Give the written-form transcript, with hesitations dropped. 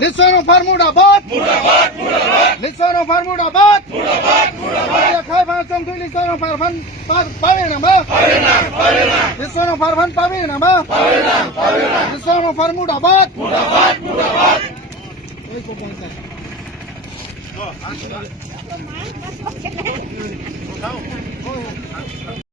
Lisono Farmudabad, Lisono Farmudabad, Khai Phang Chung Thủy Lisono Farman Pavinama, Lisono Farman Pavinama, Lisono Farmudabad.